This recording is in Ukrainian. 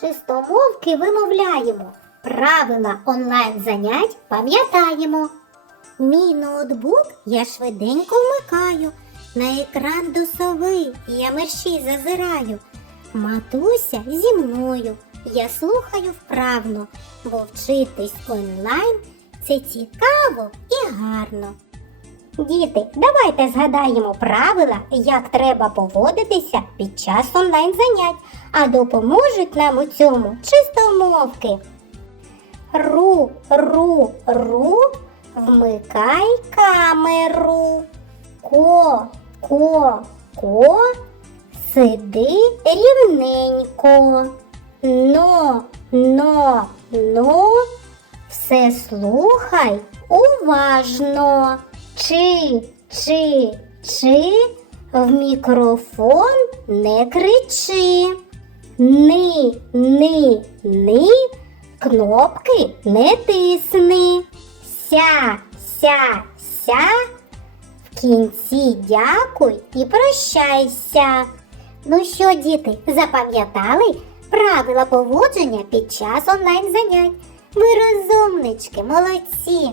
Чистомовки вимовляємо. Правила онлайн занять пам'ятаємо. Мій ноутбук я швиденько вмикаю. На екран до сови я мерщій зазираю. Матуся зі мною. Я слухаю вправно, бо вчитись онлайн це цікаво і гарно. Діти, давайте згадаємо правила, як треба поводитися під час онлайн занять, а допоможуть нам у цьому чистомовки. Ру, ру, ру, вмикай камеру. Ко, ко, ко, сиди рівненько. Но, но, но, все слухай уважно. Чи, чи, чи, в мікрофон не кричи. Ни, ни, ни, кнопки не тисни. Ся, ся, ся, в кінці дякуй і прощайся. Ну що, діти, запам'ятали правила поводження під час онлайн занять? Ви розумнички, молодці!